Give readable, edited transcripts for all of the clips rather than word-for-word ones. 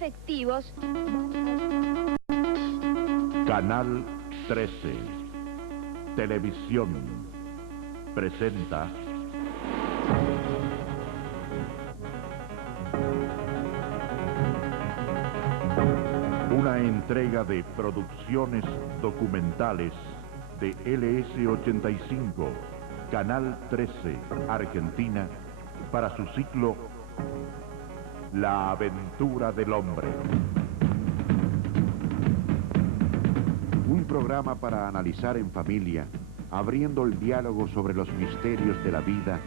efectivos. Canal 13 Televisión presenta una entrega de producciones documentales de LS85, Canal 13, Argentina, para su ciclo La aventura del hombre. Un programa para analizar en familia, abriendo el diálogo sobre los misterios de la vida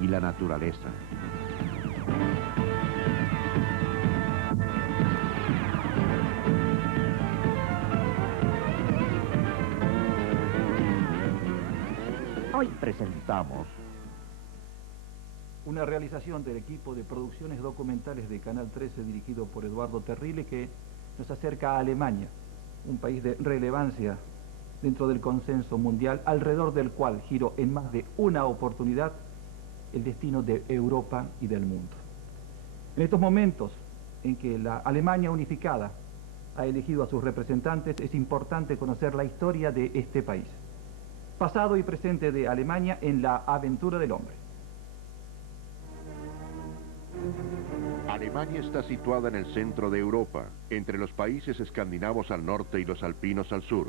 y la naturaleza. Hoy presentamos una realización del equipo de producciones documentales de Canal 13 dirigido por Eduardo Terrile, que nos acerca a Alemania, un país de relevancia dentro del consenso mundial, alrededor del cual giró en más de una oportunidad el destino de Europa y del mundo. En estos momentos en que la Alemania unificada ha elegido a sus representantes, es importante conocer la historia de este país, pasado y presente de Alemania en la aventura del hombre. Alemania está situada en el centro de Europa, entre los países escandinavos al norte y los alpinos al sur.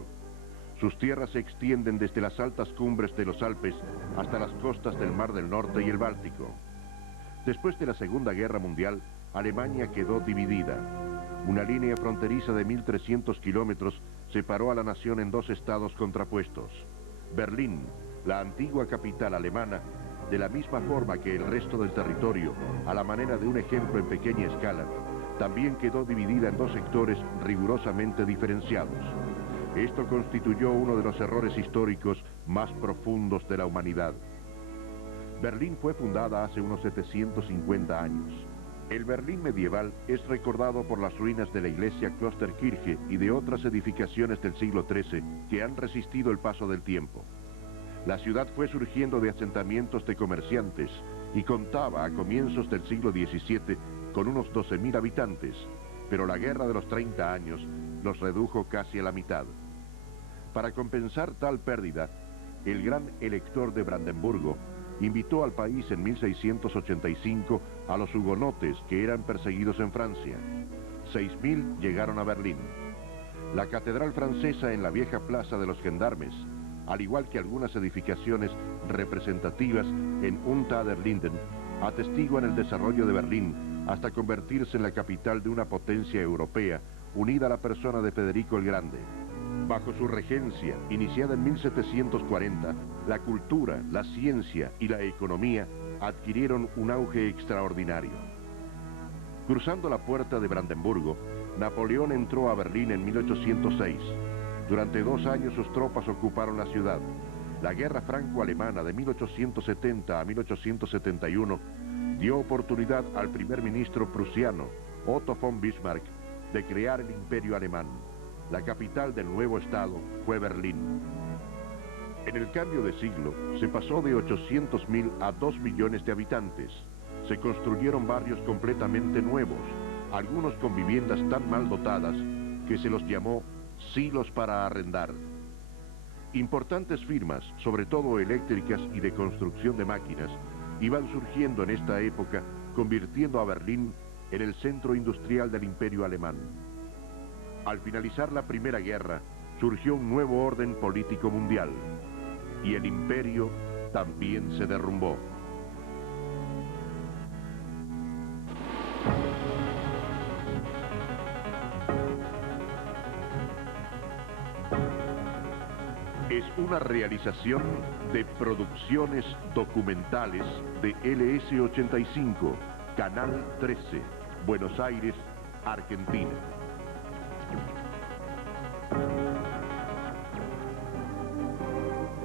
Sus tierras se extienden desde las altas cumbres de los Alpes hasta las costas del Mar del Norte y el Báltico. Después de la Segunda Guerra Mundial, Alemania quedó dividida. Una línea fronteriza de 1.300 kilómetros separó a la nación en dos estados contrapuestos. Berlín, la antigua capital alemana, de la misma forma que el resto del territorio, a la manera de un ejemplo en pequeña escala, también quedó dividida en dos sectores rigurosamente diferenciados. Esto constituyó uno de los errores históricos más profundos de la humanidad. Berlín fue fundada hace unos 750 años. El Berlín medieval es recordado por las ruinas de la iglesia Klosterkirche y de otras edificaciones del siglo XIII que han resistido el paso del tiempo. La ciudad fue surgiendo de asentamientos de comerciantes y contaba a comienzos del siglo XVII con unos 12.000 habitantes, pero la guerra de los 30 años los redujo casi a la mitad. Para compensar tal pérdida, el gran elector de Brandenburgo invitó al país en 1685 a los hugonotes que eran perseguidos en Francia. 6.000 llegaron a Berlín. La catedral francesa en la vieja plaza de los gendarmes, al igual que algunas edificaciones representativas en Unter-den-Linden, atestiguan el desarrollo de Berlín hasta convertirse en la capital de una potencia europea unida a la persona de Federico el Grande. Bajo su regencia, iniciada en 1740, la cultura, la ciencia y la economía adquirieron un auge extraordinario. Cruzando la puerta de Brandenburgo, Napoleón entró a Berlín en 1806. Durante 2 años sus tropas ocuparon la ciudad. La guerra franco-alemana de 1870 a 1871 dio oportunidad al primer ministro prusiano, Otto von Bismarck, de crear el imperio alemán. La capital del nuevo estado fue Berlín. En el cambio de siglo, se pasó de 800.000 a 2 millones de habitantes. Se construyeron barrios completamente nuevos, algunos con viviendas tan mal dotadas que se los llamó silos para arrendar. Importantes firmas, sobre todo eléctricas y de construcción de máquinas, iban surgiendo en esta época, convirtiendo a Berlín en el centro industrial del imperio alemán. Al finalizar la Primera Guerra, surgió un nuevo orden político mundial, y el imperio también se derrumbó. Es una realización de producciones documentales de LS85, Canal 13, Buenos Aires, Argentina.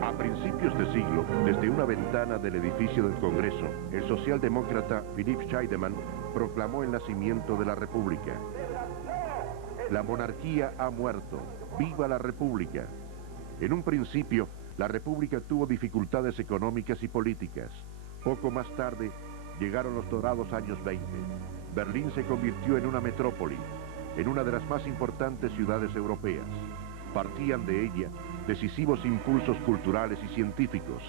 A principios de siglo, desde una ventana del edificio del Congreso, el socialdemócrata Philipp Scheidemann proclamó el nacimiento de la República. La monarquía ha muerto. ¡Viva la República! En un principio, la República tuvo dificultades económicas y políticas. Poco más tarde, llegaron los dorados años 20. Berlín se convirtió en una metrópoli. en una de las más importantes ciudades europeas. Partían de ella decisivos impulsos culturales y científicos.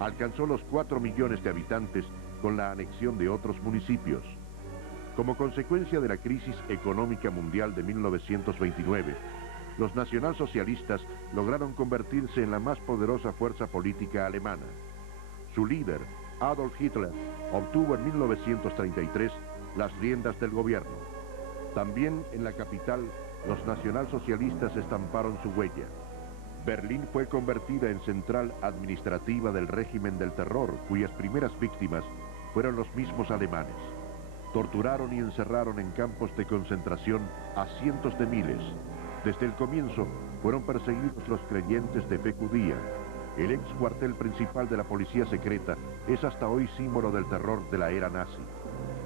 Alcanzó los 4 millones de habitantes con la anexión de otros municipios. Como consecuencia de la crisis económica mundial de 1929, los nacionalsocialistas lograron convertirse en la más poderosa fuerza política alemana. Su líder, Adolf Hitler, obtuvo en 1933 las riendas del gobierno. También en la capital, los nacionalsocialistas estamparon su huella. Berlín fue convertida en central administrativa del régimen del terror, cuyas primeras víctimas fueron los mismos alemanes. Torturaron y encerraron en campos de concentración a cientos de miles. Desde el comienzo fueron perseguidos los creyentes de fe judía. El ex cuartel principal de la policía secreta es hasta hoy símbolo del terror de la era nazi.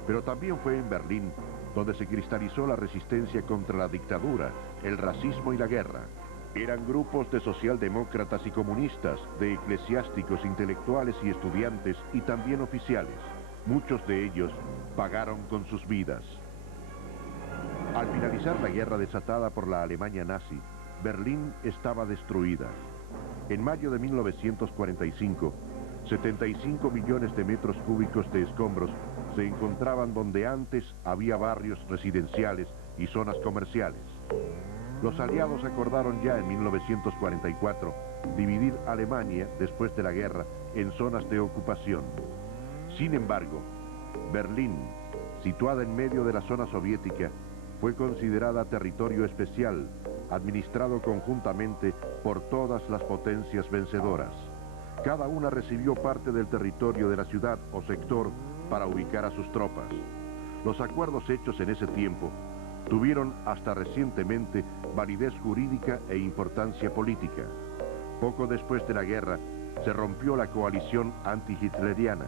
Pero también fue en Berlín donde se cristalizó la resistencia contra la dictadura, el racismo y la guerra. Eran grupos de socialdemócratas y comunistas, de eclesiásticos, intelectuales y estudiantes, y también oficiales. Muchos de ellos pagaron con sus vidas. Al finalizar la guerra desatada por la Alemania nazi, Berlín estaba destruida. En mayo de 1945, 75 millones de metros cúbicos de escombros se encontraban donde antes había barrios residenciales y zonas comerciales. Los aliados acordaron ya en 1944 dividir Alemania después de la guerra en zonas de ocupación. Sin embargo, Berlín, situada en medio de la zona soviética, fue considerada territorio especial, administrado conjuntamente por todas las potencias vencedoras. Cada una recibió parte del territorio de la ciudad o sector para ubicar a sus tropas. Los acuerdos hechos en ese tiempo tuvieron hasta recientemente validez jurídica e importancia política. Poco después de la guerra, se rompió la coalición anti-hitleriana.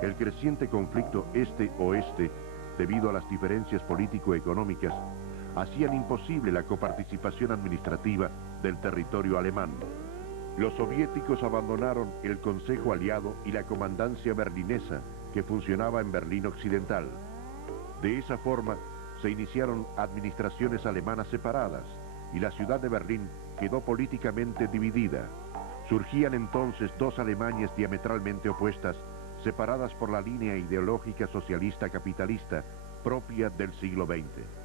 El creciente conflicto este-oeste, debido a las diferencias político-económicas, hacían imposible la coparticipación administrativa del territorio alemán. Los soviéticos abandonaron el Consejo Aliado y la comandancia berlinesa, que funcionaba en Berlín Occidental. De esa forma, se iniciaron administraciones alemanas separadas, y la ciudad de Berlín quedó políticamente dividida. Surgían entonces dos Alemanias diametralmente opuestas, separadas por la línea ideológica socialista capitalista propia del siglo XX.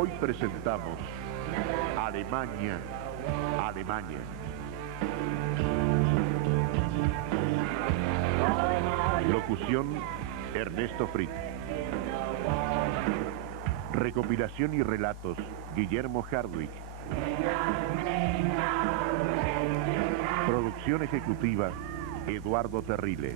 Hoy presentamos Alemania, Alemania. Locución, Ernesto Fritz. Recopilación y relatos, Guillermo Hardwick. Producción ejecutiva, Eduardo Terrile.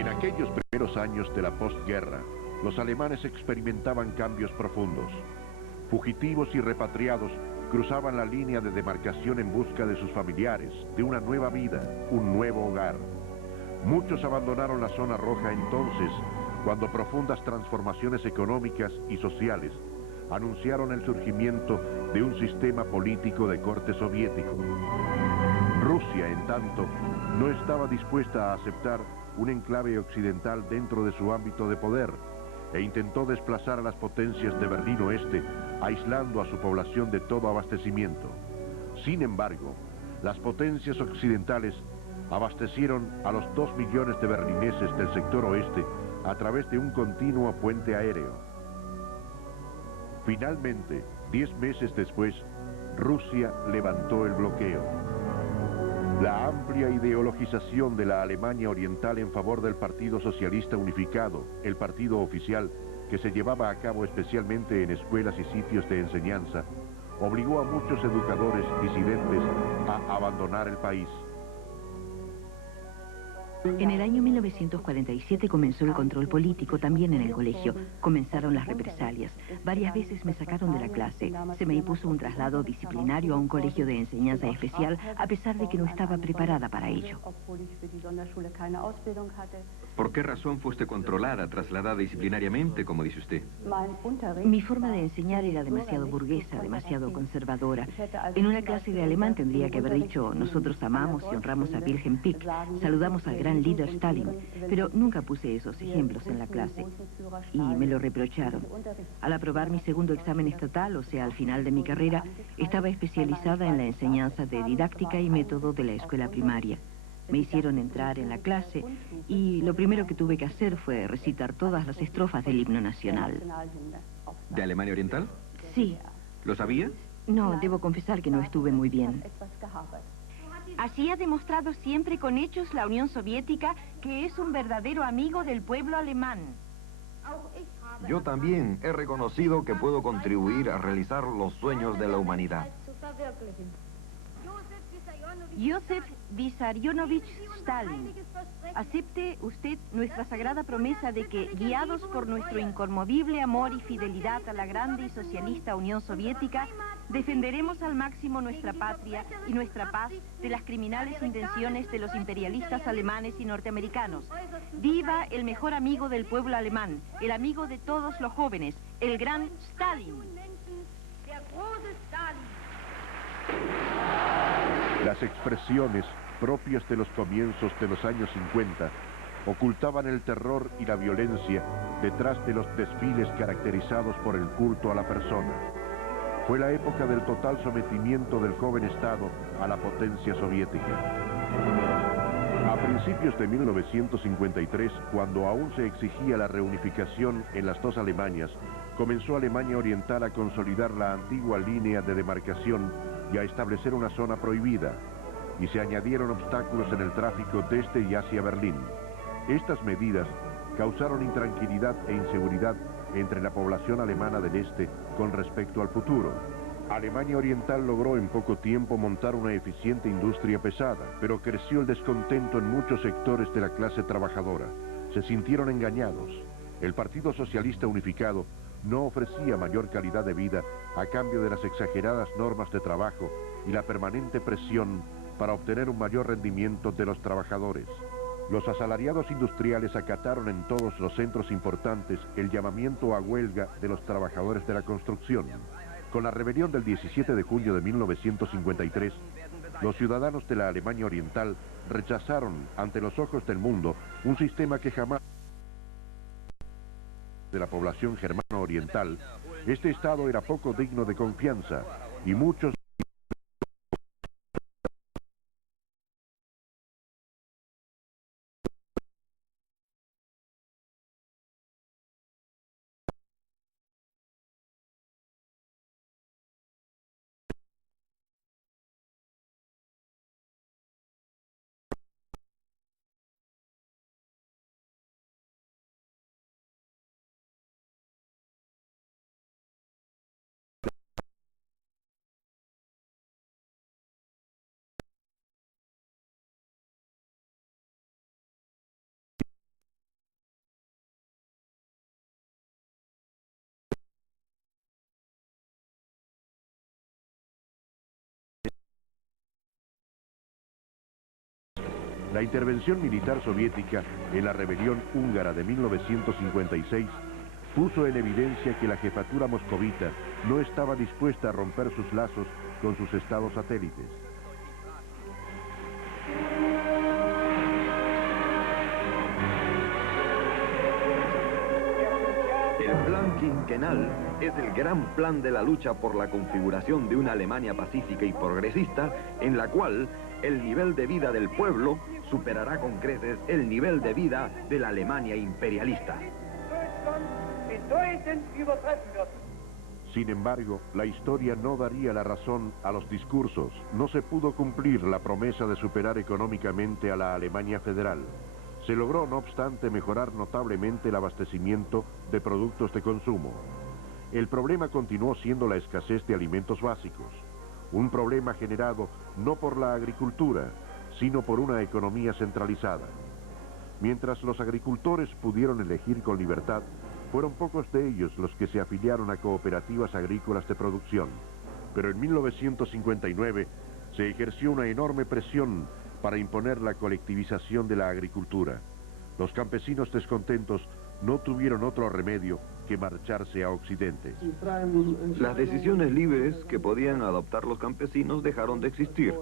En aquellos primeros años de la postguerra, los alemanes experimentaban cambios profundos. Fugitivos y repatriados cruzaban la línea de demarcación en busca de sus familiares, de una nueva vida, un nuevo hogar. Muchos abandonaron la zona roja entonces, cuando profundas transformaciones económicas y sociales anunciaron el surgimiento de un sistema político de corte soviético. Rusia, en tanto, no estaba dispuesta a aceptar un enclave occidental dentro de su ámbito de poder, e intentó desplazar a las potencias de Berlín Oeste, aislando a su población de todo abastecimiento. Sin embargo, las potencias occidentales abastecieron a los 2 millones de berlineses del sector oeste a través de un continuo puente aéreo. Finalmente, 10 meses después, Rusia levantó el bloqueo. La amplia ideologización de la Alemania Oriental en favor del Partido Socialista Unificado, el partido oficial, que se llevaba a cabo especialmente en escuelas y sitios de enseñanza, obligó a muchos educadores disidentes a abandonar el país. En el año 1947 comenzó el control político también en el colegio. Comenzaron las represalias. Varias veces me sacaron de la clase. Se me impuso un traslado disciplinario a un colegio de enseñanza especial, a pesar de que no estaba preparada para ello. ¿Por qué razón fuiste controlada, trasladada disciplinariamente, como dice usted? Mi forma de enseñar era demasiado burguesa, demasiado conservadora. En una clase de alemán tendría que haber dicho: nosotros amamos y honramos a Wilhelm Pieck, saludamos al gran líder Stalin, pero nunca puse esos ejemplos en la clase y me lo reprocharon. Al aprobar mi segundo examen estatal, o sea, al final de mi carrera, estaba especializada en la enseñanza de didáctica y método de la escuela primaria. Me hicieron entrar en la clase y lo primero que tuve que hacer fue recitar todas las estrofas del himno nacional. ¿De Alemania Oriental? Sí. ¿Lo sabía? No, debo confesar que no estuve muy bien. Así ha demostrado siempre con hechos la Unión Soviética que es un verdadero amigo del pueblo alemán. Yo también he reconocido que puedo contribuir a realizar los sueños de la humanidad. Josef Vissarionovich Stalin, acepte usted nuestra sagrada promesa de que, guiados por nuestro inconmovible amor y fidelidad a la grande y socialista Unión Soviética, defenderemos al máximo nuestra patria y nuestra paz de las criminales intenciones de los imperialistas alemanes y norteamericanos. ¡Viva el mejor amigo del pueblo alemán, el amigo de todos los jóvenes, el gran Stalin! Las expresiones propias de los comienzos de los años 50 ocultaban el terror y la violencia detrás de los desfiles caracterizados por el culto a la persona. Fue la época del total sometimiento del joven Estado a la potencia soviética. A principios de 1953, cuando aún se exigía la reunificación en las dos Alemanias, comenzó Alemania Oriental a consolidar la antigua línea de demarcación y a establecer una zona prohibida, y se añadieron obstáculos en el tráfico desde y hacia Berlín. Estas medidas causaron intranquilidad e inseguridad entre la población alemana del este con respecto al futuro. Alemania Oriental logró en poco tiempo montar una eficiente industria pesada, pero creció el descontento en muchos sectores de la clase trabajadora. Se sintieron engañados. El Partido Socialista Unificado no ofrecía mayor calidad de vida a cambio de las exageradas normas de trabajo y la permanente presión para obtener un mayor rendimiento de los trabajadores. Los asalariados industriales acataron en todos los centros importantes el llamamiento a huelga de los trabajadores de la construcción. Con la rebelión del 17 de junio de 1953, los ciudadanos de la Alemania Oriental rechazaron ante los ojos del mundo un sistema que jamás de la población germano oriental. Este estado era poco digno de confianza y muchos La intervención militar soviética en la rebelión húngara de 1956 puso en evidencia que la jefatura moscovita no estaba dispuesta a romper sus lazos con sus estados satélites. El plan quinquenal es el gran plan de la lucha por la configuración de una Alemania pacífica y progresista, en la cual el nivel de vida del pueblo superará con creces el nivel de vida de la Alemania imperialista. Sin embargo, la historia no daría la razón a los discursos. No se pudo cumplir la promesa de superar económicamente a la Alemania federal. Se logró, no obstante, mejorar notablemente el abastecimiento de productos de consumo. El problema continuó siendo la escasez de alimentos básicos, un problema generado no por la agricultura, sino por una economía centralizada. Mientras los agricultores pudieron elegir con libertad, fueron pocos de ellos los que se afiliaron a cooperativas agrícolas de producción. Pero en 1959 se ejerció una enorme presión para imponer la colectivización de la agricultura. Los campesinos descontentos no tuvieron otro remedio que marcharse a Occidente. Las decisiones libres que podían adoptar los campesinos dejaron de existir.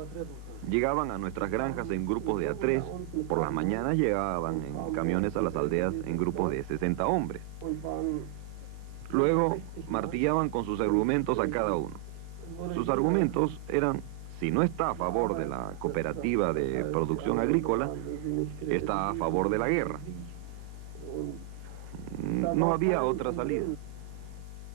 Llegaban a nuestras granjas en grupos de a3, por las mañanas llegaban en camiones a las aldeas en grupos de 60 hombres. Luego martillaban con sus argumentos a cada uno. Sus argumentos eran: si no está a favor de la cooperativa de producción agrícola, está a favor de la guerra. No había otra salida.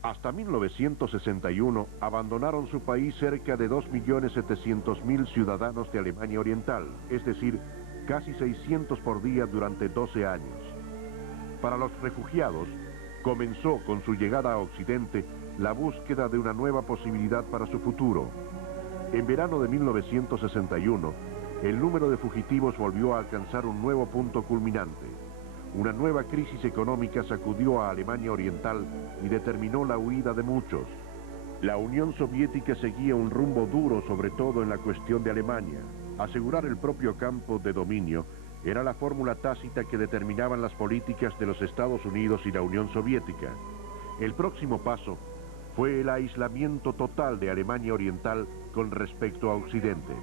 Hasta 1961 abandonaron su país cerca de 2.700.000 ciudadanos de Alemania Oriental, es decir, casi 600 por día durante 12 años. Para los refugiados, comenzó con su llegada a Occidente la búsqueda de una nueva posibilidad para su futuro. En verano de 1961, el número de fugitivos volvió a alcanzar un nuevo punto culminante. Una nueva crisis económica sacudió a Alemania Oriental y determinó la huida de muchos. La Unión Soviética seguía un rumbo duro, sobre todo en la cuestión de Alemania. Asegurar el propio campo de dominio era la fórmula tácita que determinaban las políticas de los Estados Unidos y la Unión Soviética. El próximo paso fue el aislamiento total de Alemania Oriental con respecto a Occidente.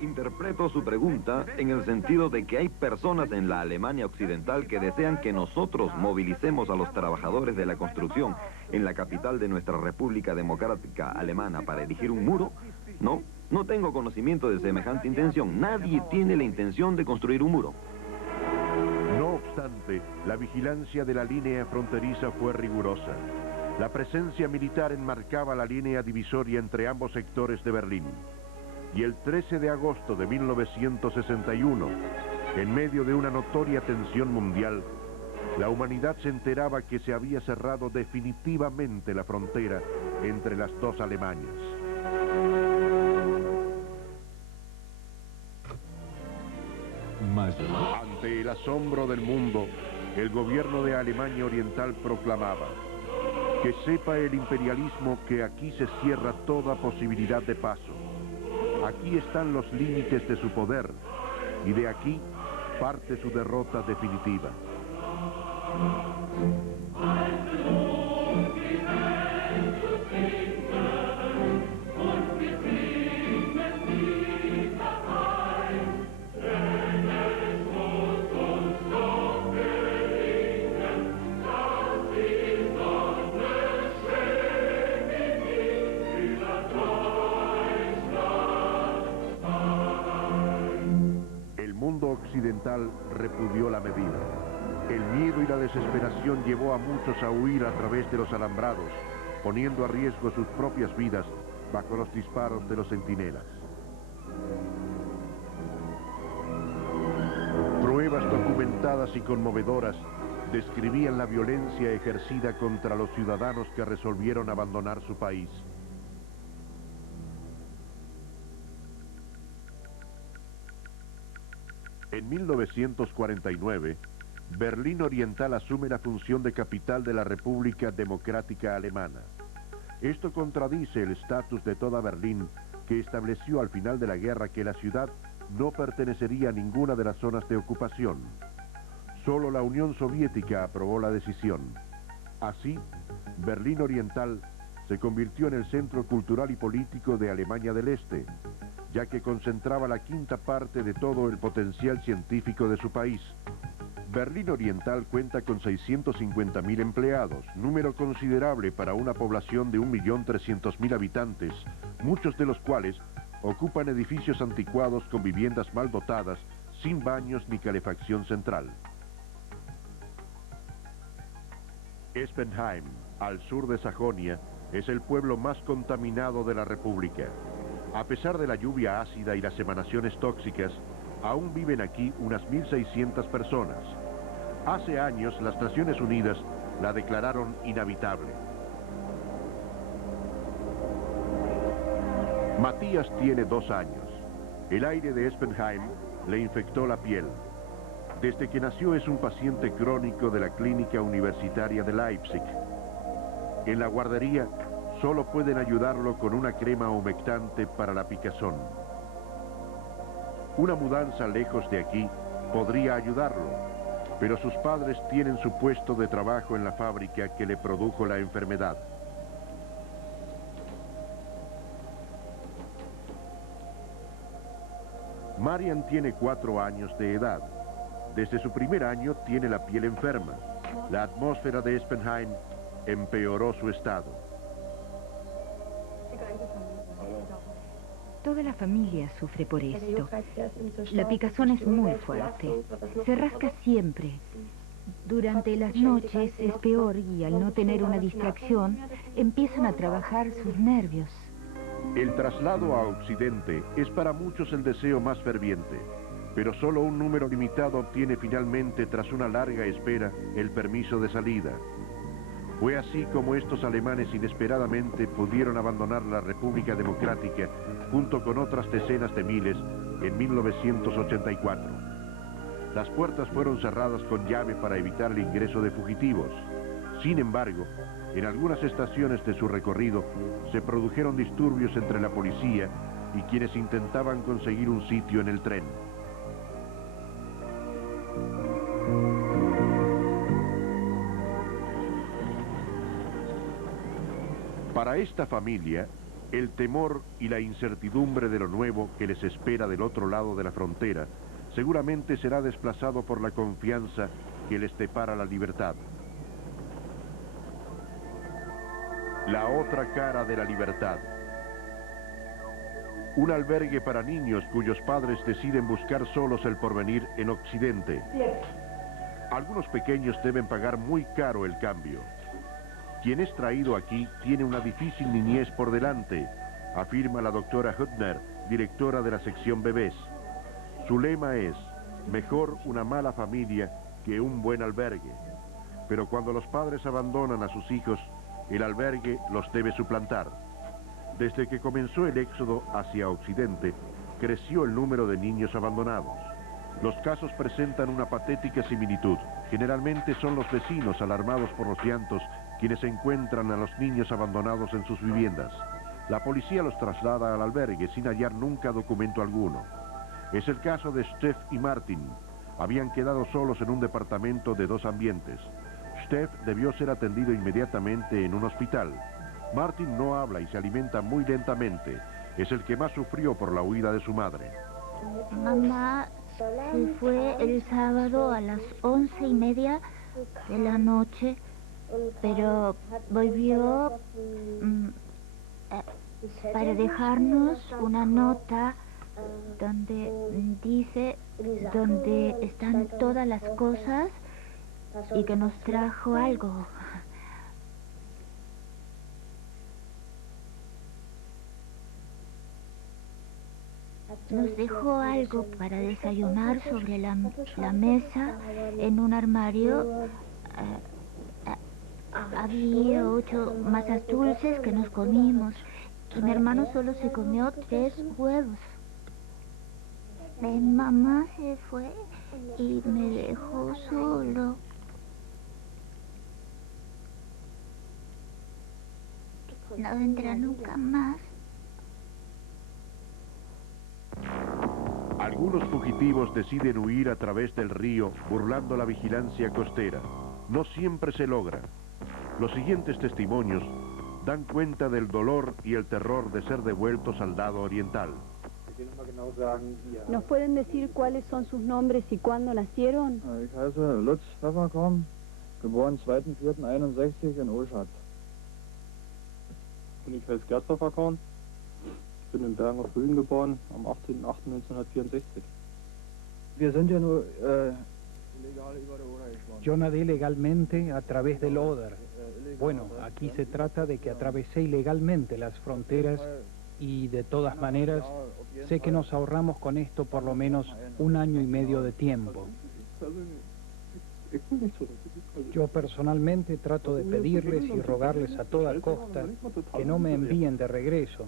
Interpreto su pregunta en el sentido de que hay personas en la Alemania Occidental que desean que nosotros movilicemos a los trabajadores de la construcción en la capital de nuestra República Democrática Alemana para erigir un muro. No tengo conocimiento de semejante intención. Nadie tiene la intención de construir un muro. No obstante, la vigilancia de la línea fronteriza fue rigurosa. La presencia militar enmarcaba la línea divisoria entre ambos sectores de Berlín. Y el 13 de agosto de 1961, en medio de una notoria tensión mundial, la humanidad se enteraba que se había cerrado definitivamente la frontera entre las dos Alemanias. Ante el asombro del mundo, el gobierno de Alemania Oriental proclamaba: que sepa el imperialismo que aquí se cierra toda posibilidad de paso. Aquí están los límites de su poder, y de aquí parte su derrota definitiva. Occidental repudió la medida. El miedo y la desesperación llevó a muchos a huir a través de los alambrados, poniendo a riesgo sus propias vidas bajo los disparos de los centinelas. Pruebas documentadas y conmovedoras describían la violencia ejercida contra los ciudadanos que resolvieron abandonar su país. En 1949, Berlín Oriental asume la función de capital de la República Democrática Alemana. Esto contradice el estatus de toda Berlín, que estableció al final de la guerra que la ciudad no pertenecería a ninguna de las zonas de ocupación. Solo la Unión Soviética aprobó la decisión. Así, Berlín Oriental se convirtió en el centro cultural y político de Alemania del Este, ya que concentraba la quinta parte de todo el potencial científico de su país. Berlín Oriental cuenta con 650.000 empleados, número considerable para una población de 1.300.000 habitantes, muchos de los cuales ocupan edificios anticuados con viviendas mal dotadas, sin baños ni calefacción central. Espenheim, al sur de Sajonia, es el pueblo más contaminado de la República. A pesar de la lluvia ácida y las emanaciones tóxicas, aún viven aquí unas 1.600 personas. Hace años, las Naciones Unidas la declararon inhabitable. Matías tiene 2 años. El aire de Espenheim le infectó la piel. Desde que nació es un paciente crónico de la Clínica Universitaria de Leipzig. En la guardería solo pueden ayudarlo con una crema humectante para la picazón. Una mudanza lejos de aquí podría ayudarlo, pero sus padres tienen su puesto de trabajo en la fábrica que le produjo la enfermedad. Marian tiene 4 años de edad. Desde su primer año tiene la piel enferma. La atmósfera de Espenheim empeoró su estado. Toda la familia sufre por esto. La picazón es muy fuerte. Se rasca siempre. Durante las noches es peor y al no tener una distracción, empiezan a trabajar sus nervios. El traslado a Occidente es para muchos el deseo más ferviente, pero solo un número limitado obtiene finalmente, tras una larga espera, el permiso de salida. Fue así como estos alemanes inesperadamente pudieron abandonar la República Democrática junto con otras decenas de miles en 1984. Las puertas fueron cerradas con llave para evitar el ingreso de fugitivos. Sin embargo, en algunas estaciones de su recorrido se produjeron disturbios entre la policía y quienes intentaban conseguir un sitio en el tren. Para esta familia, el temor y la incertidumbre de lo nuevo que les espera del otro lado de la frontera seguramente será desplazado por la confianza que les depara la libertad. La otra cara de la libertad. Un albergue para niños cuyos padres deciden buscar solos el porvenir en Occidente. Algunos pequeños deben pagar muy caro el cambio. Quien es traído aquí tiene una difícil niñez por delante, afirma la doctora Hüttner, directora de la sección bebés. Su lema es, mejor una mala familia que un buen albergue. Pero cuando los padres abandonan a sus hijos, el albergue los debe suplantar. Desde que comenzó el éxodo hacia Occidente, creció el número de niños abandonados. Los casos presentan una patética similitud. Generalmente son los vecinos, alarmados por los llantos, quienes encuentran a los niños abandonados en sus viviendas. La policía los traslada al albergue sin hallar nunca documento alguno. Es el caso de Steff y Martin. Habían quedado solos en un departamento de 2 ambientes. Steff debió ser atendido inmediatamente en un hospital. Martin no habla y se alimenta muy lentamente. Es el que más sufrió por la huida de su madre. Mamá se fue el sábado a las 11:30 de la noche, pero volvió para dejarnos una nota donde dice dónde están todas las cosas y que nos trajo algo. Nos dejó algo para desayunar sobre la mesa en un armario. Había 8 masas dulces que nos comimos y mi hermano solo se comió 3 huevos. Mi mamá se fue y me dejó solo. No vendrá nunca más. Algunos fugitivos deciden huir a través del río, burlando la vigilancia costera. No siempre se logra. Los siguientes testimonios dan cuenta del dolor y el terror de ser devueltos al lado oriental. ¿Nos pueden decir cuáles son sus nombres y cuándo nacieron? Ich heiße Lutz Pfefferkorn, geboren 2.4.61 in Oschatz. Und ich heiße Gerd Pfefferkorn, bin in Bergen auf Rügen geboren, am 18.08.1964. Wir sind ja nur legal über der Oder geschwommen. Yo nadé legalmente a través del Oder. Bueno, aquí se trata de que atravesé ilegalmente las fronteras y de todas maneras sé que nos ahorramos con esto por lo menos 1 año y medio de tiempo. Yo personalmente trato de pedirles y rogarles a toda costa que no me envíen de regreso,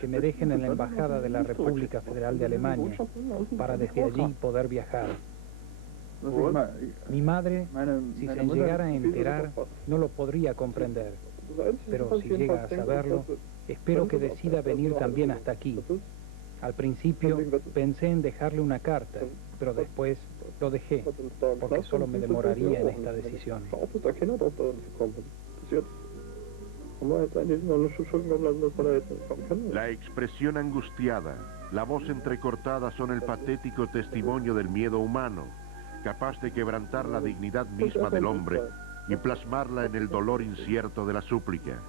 que me dejen en la Embajada de la República Federal de Alemania, para desde allí poder viajar. Mi madre, si se llegara a enterar, no lo podría comprender, pero si llega a saberlo, espero que decida venir también hasta aquí. Al principio pensé en dejarle una carta, pero después lo dejé, porque solo me demoraría en esta decisión. La expresión angustiada, la voz entrecortada son el patético testimonio del miedo humano, capaz de quebrantar la dignidad misma del hombre y plasmarla en el dolor incierto de la súplica.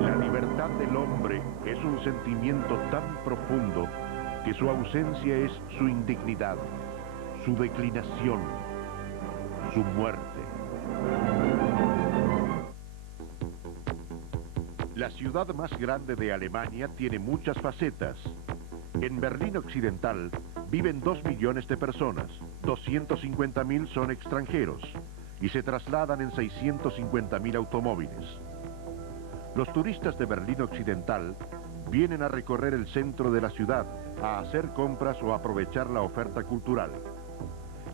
La libertad del hombre es un sentimiento tan profundo que su ausencia es su indignidad, su declinación, su muerte. La ciudad más grande de Alemania tiene muchas facetas. En Berlín Occidental viven 2 millones de personas, 250.000 son extranjeros y se trasladan en 650.000 automóviles. Los turistas de Berlín Occidental vienen a recorrer el centro de la ciudad, a hacer compras o aprovechar la oferta cultural.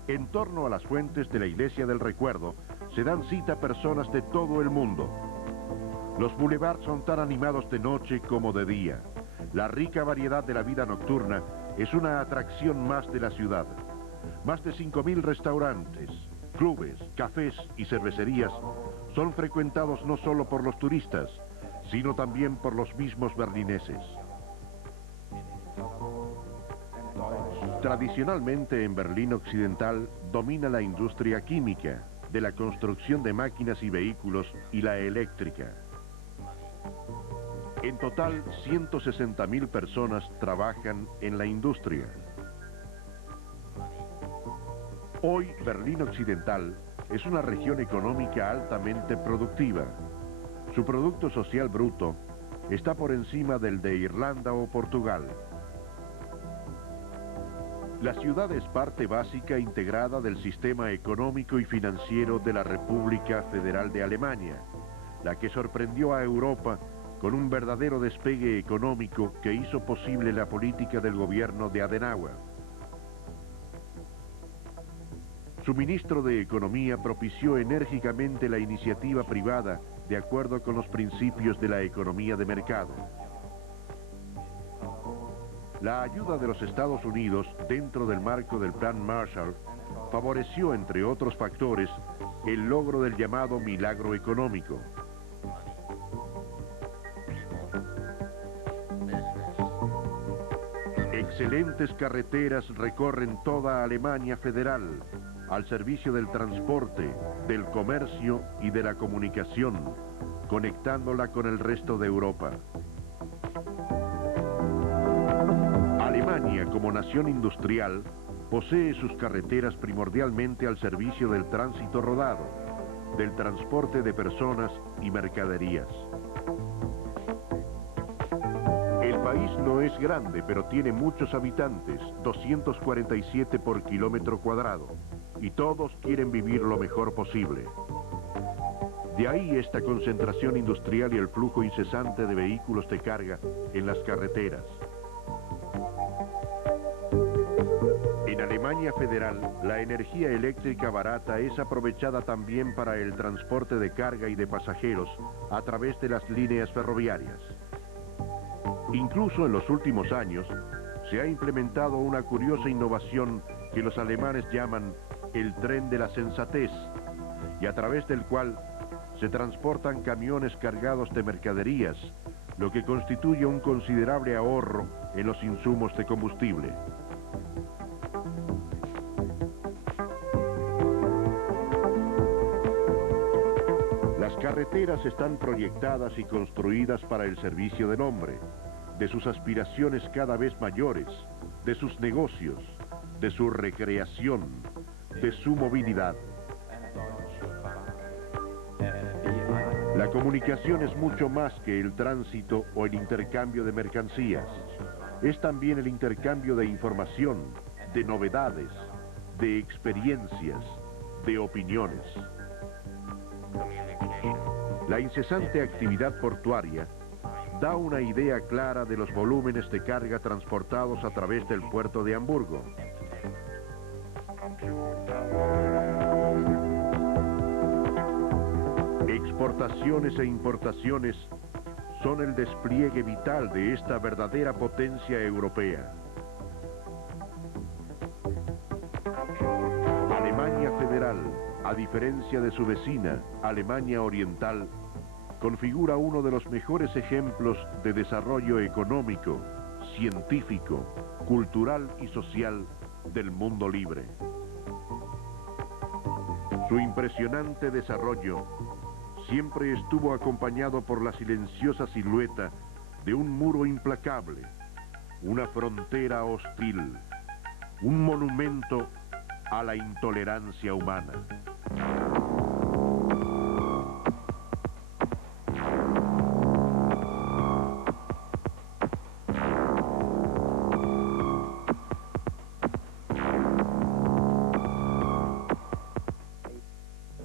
En torno a las fuentes de la Iglesia del Recuerdo se dan cita personas de todo el mundo. Los boulevards son tan animados de noche como de día. La rica variedad de la vida nocturna es una atracción más de la ciudad. Más de 5.000 restaurantes, clubes, cafés y cervecerías son frecuentados no solo por los turistas, sino también por los mismos berlineses. Tradicionalmente en Berlín Occidental domina la industria química, de la construcción de máquinas y vehículos y la eléctrica. En total, 160.000 personas trabajan en la industria. Hoy, Berlín Occidental es una región económica altamente productiva. Su Producto Social Bruto está por encima del de Irlanda o Portugal. La ciudad es parte básica integrada del sistema económico y financiero de la República Federal de Alemania, la que sorprendió a Europa con un verdadero despegue económico que hizo posible la política del gobierno de Adenauer. Su ministro de Economía propició enérgicamente la iniciativa privada de acuerdo con los principios de la economía de mercado. La ayuda de los Estados Unidos dentro del marco del Plan Marshall favoreció, entre otros factores, el logro del llamado milagro económico. Excelentes carreteras recorren toda Alemania federal, al servicio del transporte, del comercio y de la comunicación, conectándola con el resto de Europa. Alemania, como nación industrial, posee sus carreteras primordialmente al servicio del tránsito rodado, del transporte de personas y mercaderías. El país no es grande, pero tiene muchos habitantes, 247 por kilómetro cuadrado, y todos quieren vivir lo mejor posible. De ahí esta concentración industrial y el flujo incesante de vehículos de carga en las carreteras. En Alemania Federal, la energía eléctrica barata es aprovechada también para el transporte de carga y de pasajeros a través de las líneas ferroviarias. Incluso en los últimos años, se ha implementado una curiosa innovación que los alemanes llaman el tren de la sensatez, y a través del cual se transportan camiones cargados de mercaderías, lo que constituye un considerable ahorro en los insumos de combustible. Las carreteras están proyectadas y construidas para el servicio del hombre, de sus aspiraciones cada vez mayores, de sus negocios, de su recreación, de su movilidad. La comunicación es mucho más que el tránsito o el intercambio de mercancías. Es también el intercambio de información, de novedades, de experiencias, de opiniones. La incesante actividad portuaria da una idea clara de los volúmenes de carga transportados a través del puerto de Hamburgo. Exportaciones e importaciones son el despliegue vital de esta verdadera potencia europea. Alemania Federal, a diferencia de su vecina, Alemania Oriental, configura uno de los mejores ejemplos de desarrollo económico, científico, cultural y social del mundo libre. Su impresionante desarrollo siempre estuvo acompañado por la silenciosa silueta de un muro implacable, una frontera hostil, un monumento a la intolerancia humana.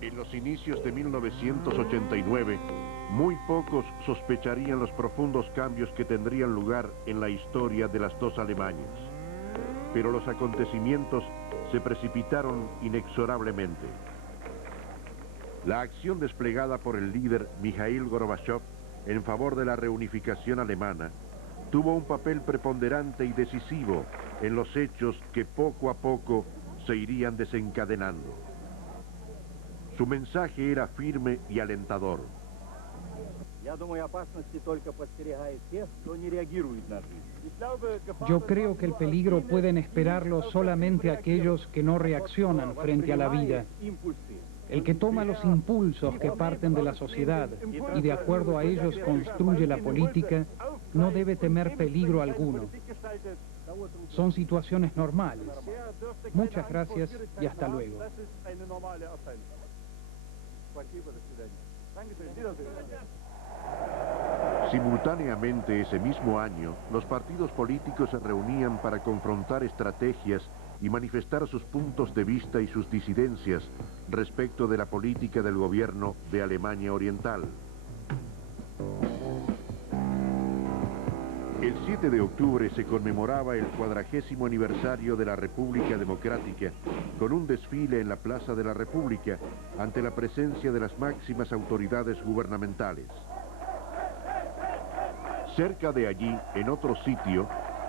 En los inicios de 1989, muy pocos sospecharían los profundos cambios que tendrían lugar en la historia de las dos Alemanias. Pero los acontecimientos se precipitaron inexorablemente. La acción desplegada por el líder Mikhail Gorbachev en favor de la reunificación alemana tuvo un papel preponderante y decisivo en los hechos que poco a poco se irían desencadenando. Su mensaje era firme y alentador. Yo creo que el peligro pueden esperarlo solamente aquellos que no reaccionan frente a la vida. El que toma los impulsos que parten de la sociedad y de acuerdo a ellos construye la política, no debe temer peligro alguno. Son situaciones normales. Muchas gracias y hasta luego. Simultáneamente ese mismo año, los partidos políticos se reunían para confrontar estrategias y manifestar sus puntos de vista y sus disidencias respecto de la política del gobierno de Alemania Oriental. El 7 de octubre se conmemoraba el 40º aniversario de la República Democrática con un desfile en la Plaza de la República ante la presencia de las máximas autoridades gubernamentales. Cerca de allí, en otro sitio,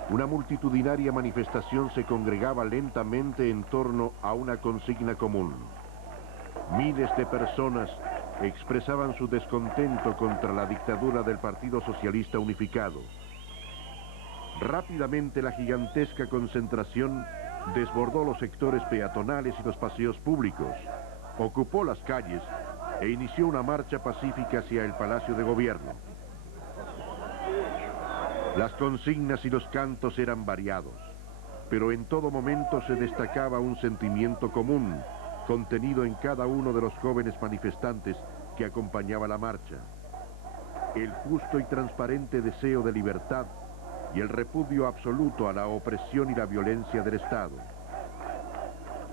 una multitudinaria manifestación se congregaba lentamente en torno a una consigna común. Miles de personas expresaban su descontento contra la dictadura del Partido Socialista Unificado. Rápidamente la gigantesca concentración desbordó los sectores peatonales y los paseos públicos, ocupó las calles e inició una marcha pacífica hacia el Palacio de Gobierno. Las consignas y los cantos eran variados, pero en todo momento se destacaba un sentimiento común, contenido en cada uno de los jóvenes manifestantes que acompañaba la marcha. El justo y transparente deseo de libertad y el repudio absoluto a la opresión y la violencia del Estado.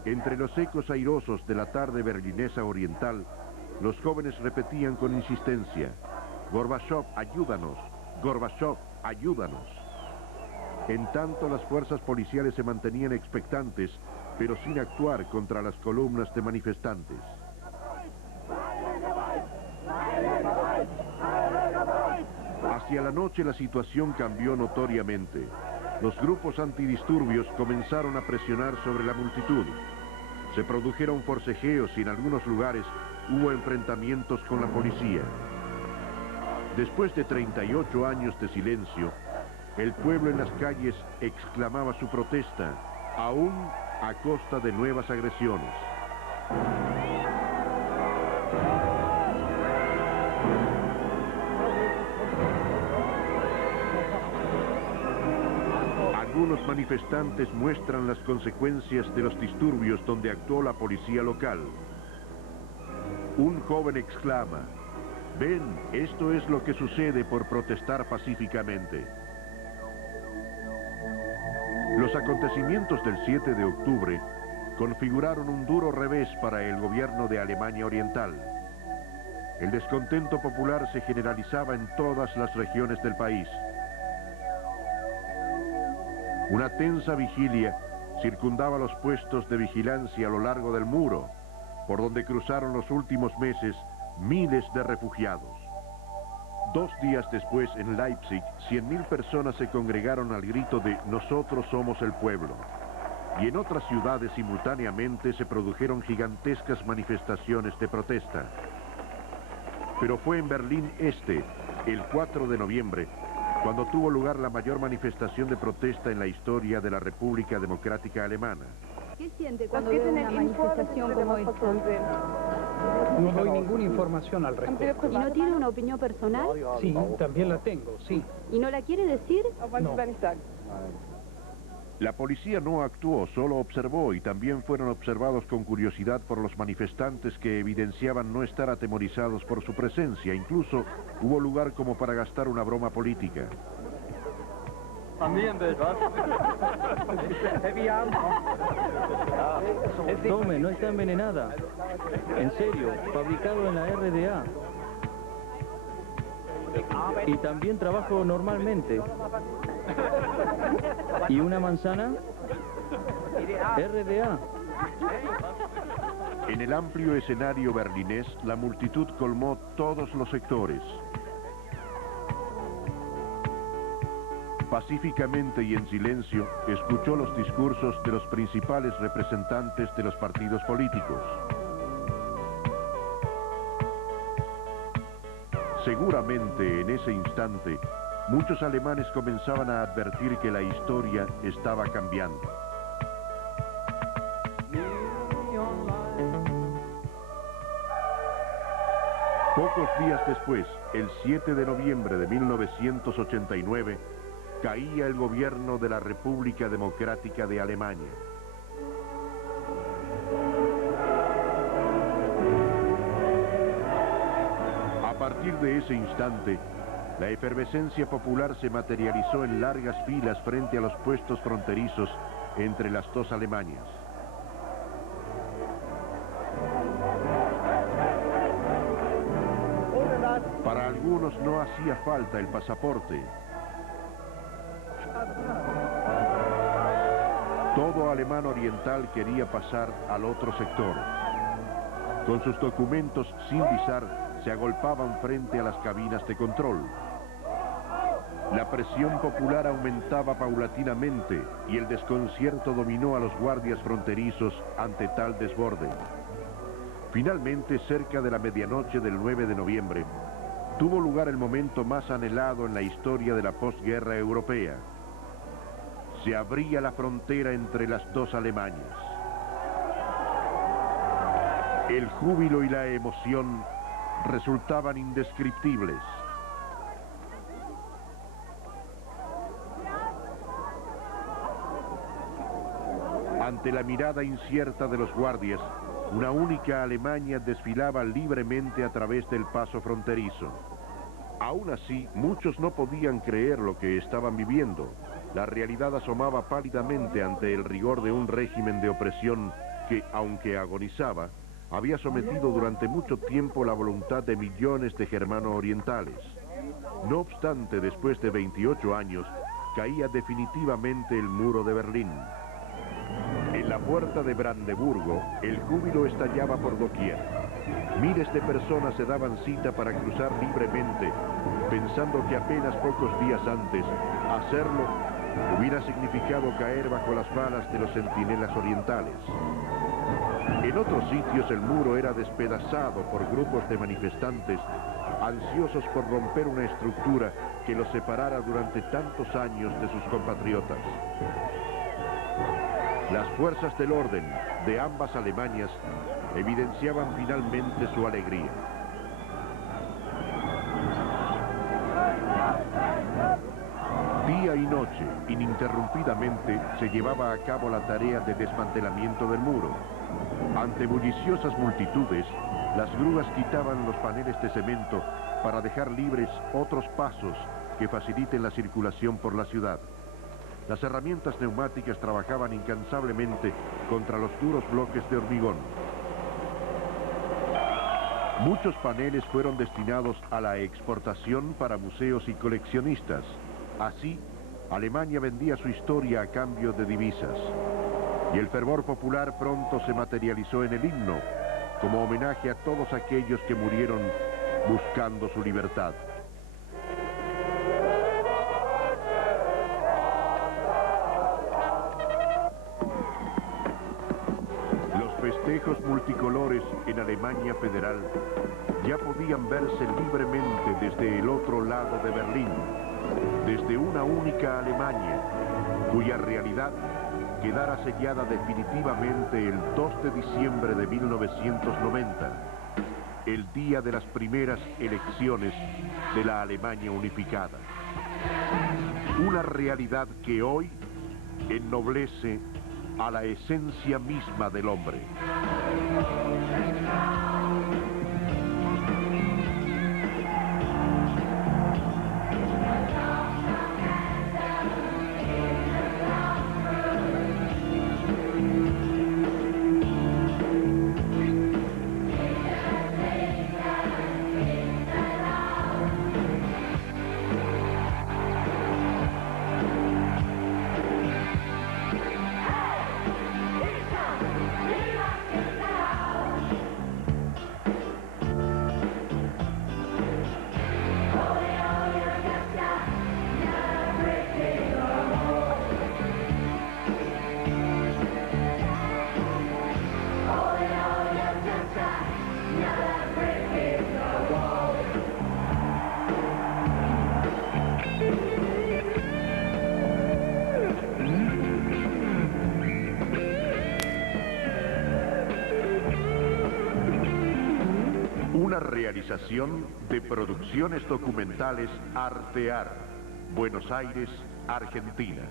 Entre los ecos airosos de la tarde berlinesa oriental, los jóvenes repetían con insistencia: «Gorbachev, ayúdanos! Gorbachev, ayúdanos». En tanto, las fuerzas policiales se mantenían expectantes, pero sin actuar contra las columnas de manifestantes. Hacia la noche la situación cambió notoriamente. Los grupos antidisturbios comenzaron a presionar sobre la multitud. Se produjeron forcejeos y en algunos lugares hubo enfrentamientos con la policía. Después de 38 años de silencio, el pueblo en las calles exclamaba su protesta, aún a costa de nuevas agresiones. Algunos manifestantes muestran las consecuencias de los disturbios donde actuó la policía local. Un joven exclama: Ven, esto es lo que sucede por protestar pacíficamente. Los acontecimientos del 7 de octubre configuraron un duro revés para el gobierno de Alemania Oriental. El descontento popular se generalizaba en todas las regiones del país. Una tensa vigilia circundaba los puestos de vigilancia a lo largo del muro, por donde cruzaron los últimos meses miles de refugiados. 2 días después, en Leipzig, 100.000 personas se congregaron al grito de "Nosotros somos el pueblo". Y en otras ciudades simultáneamente se produjeron gigantescas manifestaciones de protesta. Pero fue en Berlín Este, el 4 de noviembre, cuando tuvo lugar la mayor manifestación de protesta en la historia de la República Democrática Alemana. ¿Qué siente cuando ve una manifestación como esta? No doy ninguna información al respecto. ¿Y no tiene una opinión personal? Sí, también la tengo, sí. ¿Y no la quiere decir? No. La policía no actuó, solo observó, y también fueron observados con curiosidad por los manifestantes que evidenciaban no estar atemorizados por su presencia. Incluso hubo lugar como para gastar una broma política. Tome, no está envenenada. En serio, fabricado en la RDA. Y también trabajo normalmente. ¿Y una manzana? RDA. En el amplio escenario berlinés, la multitud colmó todos los sectores. Pacíficamente y en silencio, escuchó los discursos de los principales representantes de los partidos políticos. Seguramente en ese instante, muchos alemanes comenzaban a advertir que la historia estaba cambiando. Pocos días después, el 7 de noviembre de 1989, caía el gobierno de la República Democrática de Alemania. A partir de ese instante, la efervescencia popular se materializó en largas filas frente a los puestos fronterizos entre las dos Alemanias. Para algunos no hacía falta el pasaporte. Todo alemán oriental quería pasar al otro sector. Con sus documentos sin visar, se agolpaban frente a las cabinas de control. La presión popular aumentaba paulatinamente y el desconcierto dominó a los guardias fronterizos ante tal desborde. Finalmente, cerca de la medianoche del 9 de noviembre, tuvo lugar el momento más anhelado en la historia de la posguerra europea. Se abría la frontera entre las dos Alemanias. El júbilo y la emoción resultaban indescriptibles. Ante la mirada incierta de los guardias, una única Alemania desfilaba libremente a través del paso fronterizo. Aún así, muchos no podían creer lo que estaban viviendo. La realidad asomaba pálidamente ante el rigor de un régimen de opresión que, aunque agonizaba, había sometido durante mucho tiempo la voluntad de millones de germano-orientales. No obstante, después de 28 años, caía definitivamente el muro de Berlín. En la puerta de Brandeburgo, el júbilo estallaba por doquier. Miles de personas se daban cita para cruzar libremente, pensando que apenas pocos días antes, hacerlo hubiera significado caer bajo las balas de los centinelas orientales. En otros sitios el muro era despedazado por grupos de manifestantes ansiosos por romper una estructura que los separara durante tantos años de sus compatriotas. Las fuerzas del orden de ambas Alemanias evidenciaban finalmente su alegría. Día y noche, ininterrumpidamente, se llevaba a cabo la tarea de desmantelamiento del muro. Ante bulliciosas multitudes, las grúas quitaban los paneles de cemento para dejar libres otros pasos que faciliten la circulación por la ciudad. Las herramientas neumáticas trabajaban incansablemente contra los duros bloques de hormigón. Muchos paneles fueron destinados a la exportación para museos y coleccionistas. Así, Alemania vendía su historia a cambio de divisas. Y el fervor popular pronto se materializó en el himno, como homenaje a todos aquellos que murieron buscando su libertad. Los festejos multicolores en Alemania Federal ya podían verse libremente desde el otro lado de Berlín, desde una única Alemania, cuya realidad quedara sellada definitivamente el 2 de diciembre de 1990, el día de las primeras elecciones de la Alemania unificada. Una realidad que hoy ennoblece a la esencia misma del hombre. Una realización de Producciones Documentales Artear, Buenos Aires, Argentina.